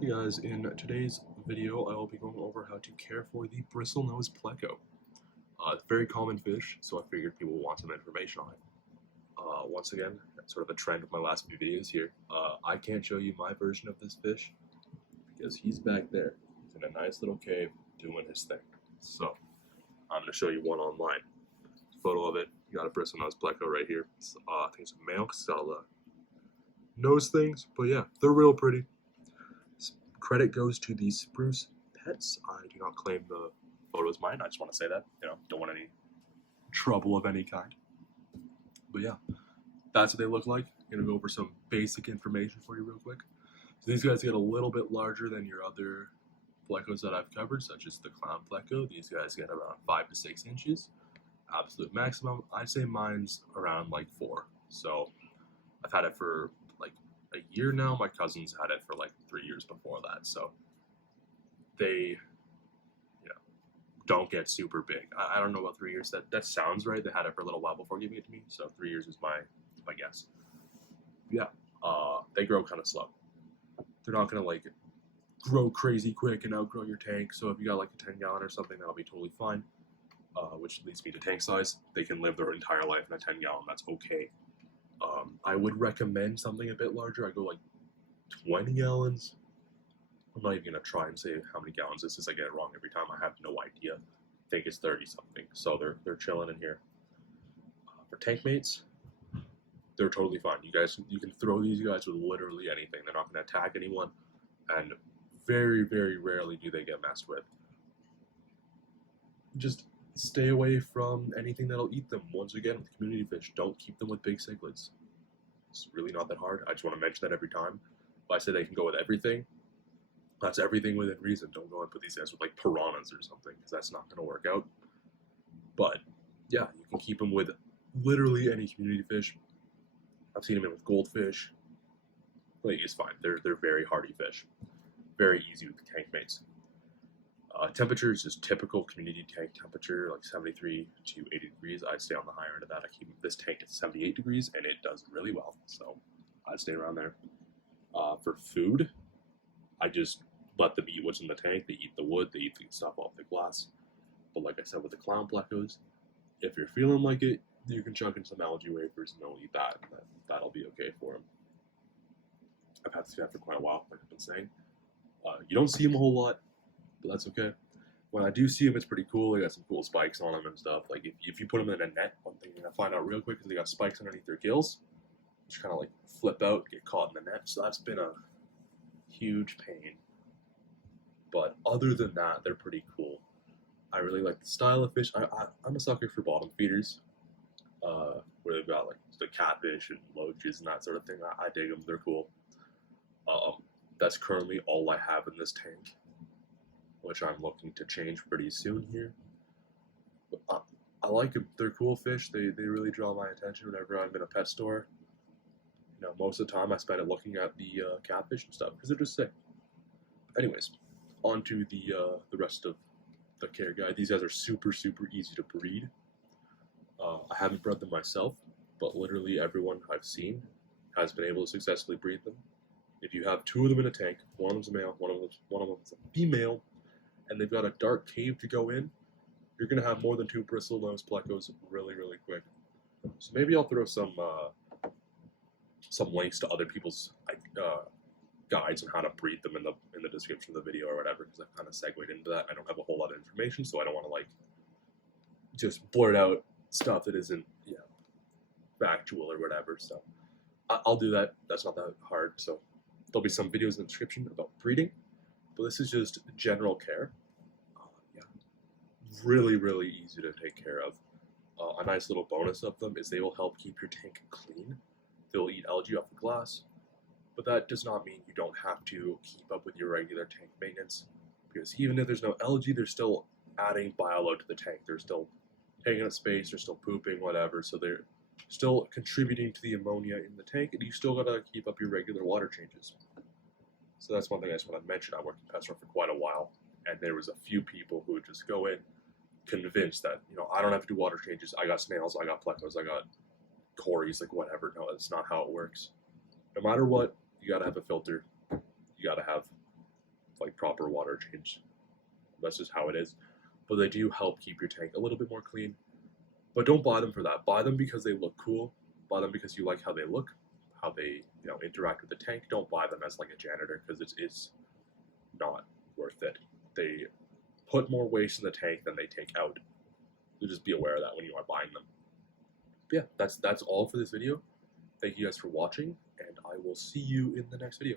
Hey guys, in today's video I will be going over how to care for the bristlenose pleco. It's a very common fish, so I figured people would want some information on it. Once again, that's sort of a trend with my last few videos here. I can't show you my version of this fish because he's back there. He's in a nice little cave doing his thing. So I'm going to show you one online. Photo of it. You got a bristlenose pleco right here. I think it's a male because it's got all the nose things, but yeah, they're real pretty. Credit goes to the Spruce Pets. I do not claim the photo is mine. I just want to say that. Don't want any trouble of any kind. But yeah, that's what they look like. I'm going to go over some basic information for you real quick. So these guys get a little bit larger than your other plecos that I've covered, such as the clown pleco. These guys get around 5 to 6 inches. Absolute maximum. I'd say mine's around like 4. So I've had it for like a year now. My cousins had it for like 3 years before that, so they don't get super big. I don't know about 3 years. That sounds right. They had it for a little while before giving it to me, so 3 years is my guess. Yeah, they grow kind of slow. They're not gonna like grow crazy quick and outgrow your tank. So if you got like a 10-gallon or something, that'll be totally fine. Which leads me to tank size. They can live their entire life in a 10-gallon. That's okay. I would recommend something a bit larger. I go like 20 gallons. I'm not even going to try and say how many gallons this is. I get it wrong every time. I have no idea. I think it's 30 something. So they're chilling in here. For tank mates, they're totally fine. You can throw these guys with literally anything. They're not going to attack anyone. And very, very rarely do they get messed with. Just stay away from anything that'll eat them. Once again, with community fish, don't keep them with big cichlids. It's really not that hard. I just want to mention that every time. If I say they can go with everything, that's everything within reason. Don't go and put these guys with like piranhas or something, because that's not going to work out. But yeah, you can keep them with literally any community fish. I've seen them in with goldfish. Like, it's fine. They're very hardy fish. Very easy with tank mates. Temperature is just typical community tank temperature, like 73 to 80 degrees. I'd stay on the higher end of that. I keep this tank at 78 degrees, and it does really well. So I'd stay around there. For food, I just let them eat what's in the tank. They eat the wood, they eat the stuff off the glass. But like I said with the clown plecos, if you're feeling like it, you can chuck in some algae wafers and they'll eat that. And that'll be okay for them. I've had this guy for quite a while, like I've been saying. You don't see them a whole lot, but that's okay. When I do see them, it's pretty cool. They got some cool spikes on them and stuff. Like if you put them in a net, one thing you're gonna find out real quick is they got spikes underneath their gills, which kind of like flip out, get caught in the net. So that's been a huge pain. But other than that, they're pretty cool. I really like the style of fish. I'm a sucker for bottom feeders, where they've got like the catfish and loaches and that sort of thing. I dig them. They're cool. That's currently all I have in this tank, which I'm looking to change pretty soon here. But I like them. They're cool fish. They really draw my attention whenever I'm in a pet store. Most of the time I spend it looking at the catfish and stuff because they're just sick. Anyways, on to the rest of the care guide. These guys are super, super easy to breed. I haven't bred them myself, but literally everyone I've seen has been able to successfully breed them. If you have 2 of them in a tank, one of them's a male, one of them's a female, and they've got a dark cave to go in, you're going to have more than 2 bristlenose plecos really, really quick. So maybe I'll throw some links to other people's guides on how to breed them in the description of the video or whatever, because I've kind of segued into that. I don't have a whole lot of information, so I don't want to like just blurt out stuff that isn't factual or whatever. So I'll do that. That's not that hard. So there'll be some videos in the description about breeding, but this is just general care. Really, really easy to take care of. A nice little bonus of them is they will help keep your tank clean. They'll eat algae off the glass, but that does not mean you don't have to keep up with your regular tank maintenance, because even if there's no algae, they're still adding bioload to the tank. They're still taking up space, they're still pooping, whatever, so they're still contributing to the ammonia in the tank, and you still gotta keep up your regular water changes. So that's one thing I just want to mention. I worked in pet store for quite a while, and there was a few people who would just go in convinced that, I don't have to do water changes. I got snails, I got plecos, I got cories, like whatever. No, that's not how it works. No matter what, you gotta have a filter. You gotta have like proper water change. That's just how it is. But they do help keep your tank a little bit more clean. But don't buy them for that. Buy them because they look cool. Buy them because you like how they look, how they interact with the tank. Don't buy them as like a janitor because it is not worth it. They put more waste in the tank than they take out. So just be aware of that when you are buying them. But yeah, that's all for this video. Thank you guys for watching, and I will see you in the next video.